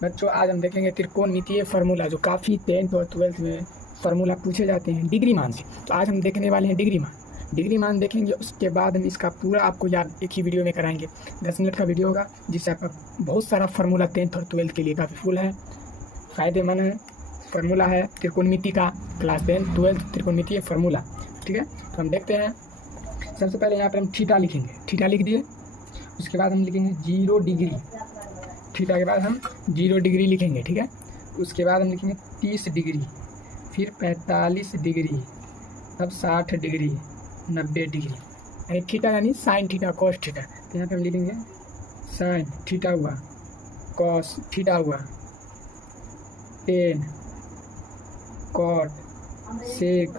बच्चों आज हम देखेंगे त्रिकोणमितीय फार्मूला, जो काफ़ी 10th और 12th में फार्मूला पूछे जाते हैं डिग्री मान से। तो आज हम देखने वाले हैं डिग्री मान। डिग्री मान देखेंगे, उसके बाद हम इसका पूरा आपको याद एक ही वीडियो में कराएंगे। 10 मिनट का वीडियो होगा, जिससे आपका बहुत सारा फार्मूला 10th और 12th के लिए काफ़ी फुल है, फ़ायदेमंद है। फार्मूला है त्रिकोणमिति का, क्लास 10 12 त्रिकोणमितीय फार्मूला। ठीक है, तो हम देखते हैं। सबसे पहले यहाँ पर हम थीटा लिखेंगे, थीटा लिख दिए। उसके बाद हम लिखेंगे 0 डिग्री, थीटा के बाद हम 0 डिग्री लिखेंगे। ठीक है, उसके बाद हम लिखेंगे 30 डिग्री, फिर 45 डिग्री, अब 60 डिग्री, 90 डिग्री, यानी थीटा यानी साइन थीटा कॉस थीटा। तो यहाँ पे हम लिखेंगे साइन थीटा हुआ, कॉस थीटा हुआ, टेन कॉट सेक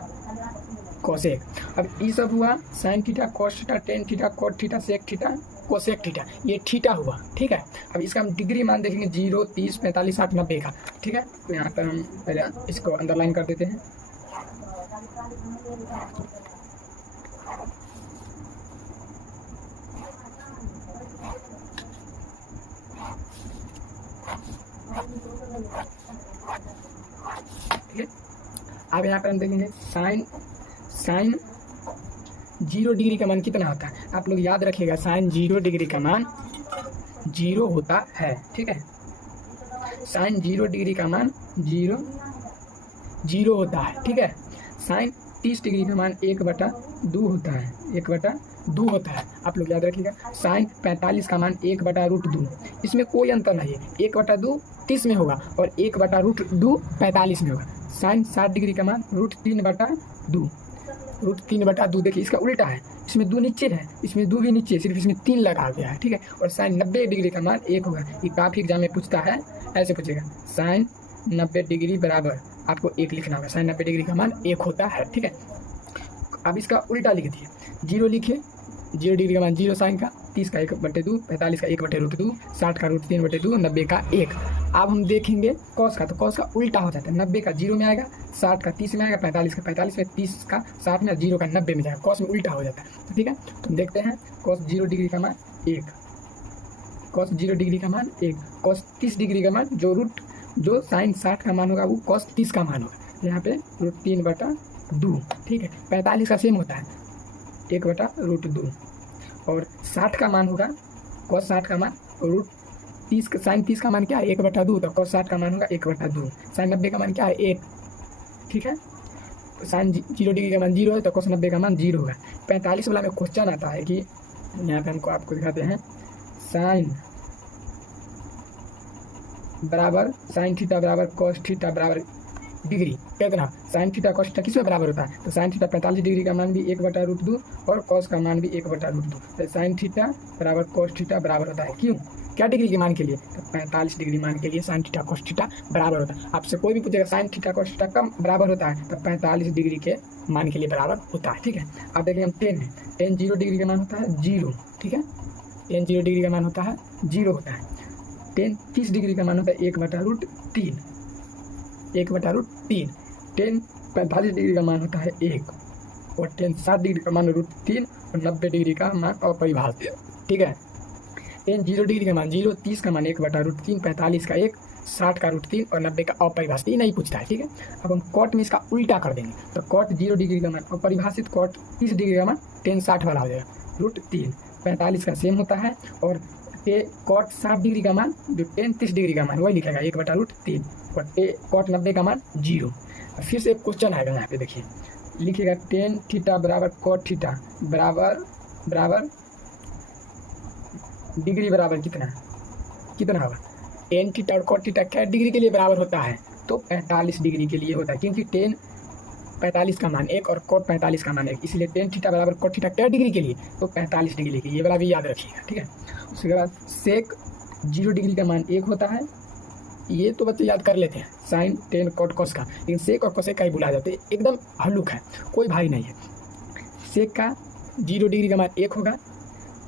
कोसेक। अब ये सब हुआ sine theta cos theta tan theta cot theta sec theta cosec theta, ये थीटा हुआ। ठीक है, अब इसका हम डिग्री मान देखेंगे 0 30 45 60 90 का। ठीक है, तो यहाँ पर हम पहले इसको अंडरलाइन कर देते हैं। ठीक है, अब यहाँ पर हम देखेंगे साइन 0 डिग्री का मान कितना होता है। आप लोग याद रखिएगा, साइन 0 डिग्री का मान 0 होता है। ठीक है, साइन 0 डिग्री का मान 0 होता है। ठीक है, साइन 30 डिग्री का मान 1/2 होता है, 1/2 होता है। आप लोग याद रखिएगा, साइन 45 का मान 1/√2। इसमें कोई अंतर नहीं है, 1/2 30 में होगा और 1/√2 45 में होगा। साइन 60 डिग्री का मान √3/2, √3/2। देखिए इसका उल्टा है, इसमें 2 नीचे है, इसमें 2 भी नीचे, सिर्फ इसमें 3 लगा गया है। ठीक है, और साइन 90 डिग्री का मान 1 होगा। ये काफ़ी एग्जाम में पूछता है, ऐसे पूछेगा साइन 90 डिग्री बराबर, आपको 1 लिखना होगा। साइन 90 डिग्री का मान 1 होता है। ठीक है, अब इसका उल्टा लिख दिए, 0 लिखिए, 0 डिग्री का मान 0 साइन का, 30 का 1/2, 45 का 1/√2, 60 का √3/2, 90 का 1। अब हम देखेंगे कॉस का, तो कॉस का उल्टा हो जाता है, 90 का 0 में आएगा, 60 का 30 में आएगा, 45 का 45 में, 30 का 60 में, 0 का 90 में जाएगा। कॉस में उल्टा हो जाता है। तो ठीक है, तो हम देखते हैं कॉस 0 डिग्री का मान 1, कॉस 0 डिग्री का मान 1, कॉस 30 डिग्री का मान जो साइन 60 का मान होगा वो कॉस 30 का मान होगा। यहाँ पे √3/2। ठीक है, 45 का सेम होता है, 1/√2, और 60 का मान होगा, कॉस 60 का मान √30 का, साइन 30 का मान क्या है 1/2, तो कॉस 60 का मान होगा 1/2। साइन 90 का मान क्या है 1। ठीक है, साइन 0 डिग्री का मान 0 है, तो कॉस 90 का मान 0 होगा। 45 वाला में क्वेश्चन आता है कि यहाँ पे हमको आपको दिखाते हैं, साइन बराबर साइन थीटा बराबर कॉस थीटा बराबर डिग्री कितना, साइन थीटा कॉस थीटा किस में बराबर होता है। तो साइन थीटा 45 डिग्री का मान भी 1/√2 और कॉस का मान भी 1/√2। तो साइन थीटा बराबर कॉस थीटा बराबर होता है, क्यों, क्या डिग्री के मान के लिए, तो 45 डिग्री मान के लिए साइन थीटा कॉस थीटा बराबर होता है। आपसे कोई भी पूछेगा साइन थीटा कॉस थीटा कम बराबर होता है, तो 45 डिग्री के मान के लिए बराबर होता है। ठीक है, अब देखिए हम 10 है, 10 0 डिग्री का मान होता है 0। ठीक है, 10 0 डिग्री का मान होता है 0 होता है। 10 30 डिग्री का मान होता है 1/√3, 1/√3। 10 45 डिग्री का मान होता है 1, और 10 60 डिग्री का मान √3, और 90 डिग्री का मान अपरिभाषित। ठीक है, 10 0 डिग्री का मान 0, 30 का मान 1/√3, 45 का 1, 60 का √3 और 90 का अपरिभाषित। ये नहीं पूछता है। ठीक है, अब हम कॉट में इसका उल्टा कर देंगे, तो कॉट 0 डिग्री का मान अपरिभाषित, कॉट 30 डिग्री का मान 10 60 वाला हो जाएगा, √3। 45 का सेम होता है, और कॉट 60 डिग्री का मान जो 10 30 डिग्री का मान वही लिखेगा 1/√3, और कॉट 90 का मान 0। फिर से एक क्वेश्चन आएगा, यहाँ पे देखिए लिखिएगा, टेन थीटा बराबर कॉट थीटा बराबर डिग्री बराबर कितना होगा। टेन थीटा और कॉट थीटा क्या डिग्री के लिए बराबर होता है, तो 45 डिग्री के लिए होता है, क्योंकि टेन 45 का मान 1 और कॉट 45 का मान 1, इसलिए टेन थीटा बराबर कॉट थीटा क्या डिग्री के लिए, तो 45 डिग्री के लिए। ये वाला भी याद रखिएगा। ठीक है, उसके बाद सेक 0 डिग्री का मान 1 होता है, ये तो बच्चे याद कर लेते हैं, साइन 10 कॉट कॉस का, लेकिन सेक और कोसेक का ही भुला जाते हैं, एकदम हल्लुक है, कोई भारी नहीं है। सेक का 0 डिग्री का मान 1 होगा,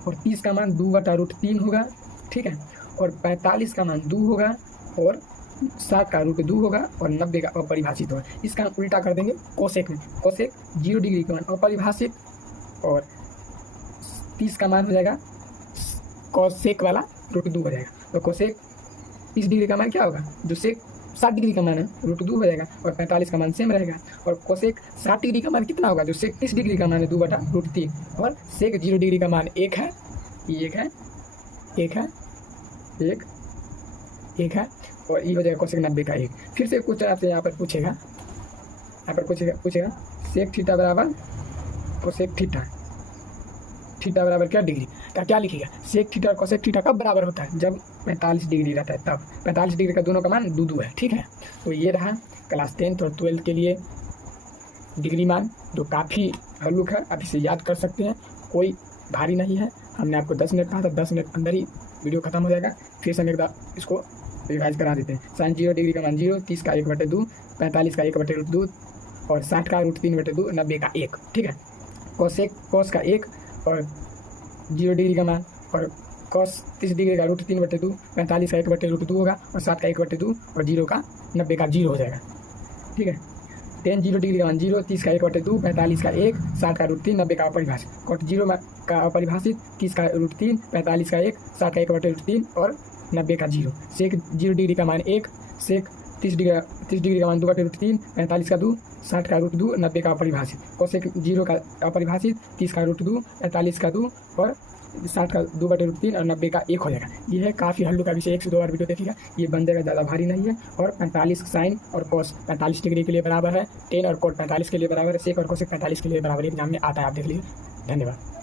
और 30 का मान 2/√3 होगा। ठीक है, और 45 का मान 2 होगा, और 60 का √2 होगा, और 90 का अपरिभाषित होगा। इसका हम उल्टा कर देंगे कोसेक में, कोसेक 0 डिग्री का मान अपरिभाषित, और 30 का मान हो जाएगा कोसेक वाला √2 हो जाएगा। तो कोसेक 30 डिग्री का मान क्या होगा, जो सेक 60 डिग्री का मान है √2 हो जाएगा, और 45 का मान सेम रहेगा। और कोसेक 60 डिग्री का मान कितना होगा, जो सेक 30 डिग्री का मान है 2/√3, और सेक 0 डिग्री का मान 1 है, एक है, एक है, एक है, और ये हो जाएगा कोसेक 90 का 1। फिर से कुछ आपसे यहाँ पर पूछेगा, सेक थीटा बराबर कोसेक थीटा बराबर क्या डिग्री का, क्या लिखिएगा, सेक थीटा और कोसेक थीटा कब बराबर होता है, जब 45 डिग्री रहता है तब। 45 डिग्री का दोनों का मान 2 है, ठीक है। तो ये रहा क्लास 10th और 12th के लिए डिग्री मान, जो काफ़ी हल्लुक है, आप इसे याद कर सकते हैं, कोई भारी नहीं है। हमने आपको 10 मिनट कहा था, 10 मिनट अंदर ही वीडियो खत्म हो जाएगा। फिर से हम एक बार इसको रिवाइज करा देते हैं। साइन 0 डिग्री का मान 0, 30 का 1/2, 45 का 1/√2, और 60 का √3/2, 90 का 1, ठीक है। कॉस का 1 और 0 डिग्री का मान, और कॉस 30 डिग्री का √3/2, 45 का 1/√2 होगा, और 60 का 1/2, और 0 का 90 का 0 हो जाएगा, ठीक है। 10 0 डिग्री का मान 0, 30 का 1/2, 45 का 1, 60 का √3, 90 का अपरिभाषित। कॉट 0 का अपरिभाषित, 30 का √3, 45 का 1, 60 का 1/3 और 90 का 0। सेक 0 डिग्री का मान 1, सेक 30 डिग्री का मान 2/3, 45 का 2, 60 का √2, 90 का अपरिभाषित। कोसेक 0 का अपरिभाषित, 30 का √2, 45 का 2, और 60 का 2/3 और 90 का 1 हो जाएगा। ये है काफ़ी हल्लू का विषय, 1 से 2 बार वीडियो देखिएगा, ये बन जाएगा, ज़्यादा भारी नहीं है। और 45 साइन और कॉस 45 डिग्री के लिए बराबर है, 10 और कोट 45 के लिए बराबर है, सेक और कोसेक 45 के लिए बराबर है। एग्जाम में आता है, आप देख लीजिए। धन्यवाद।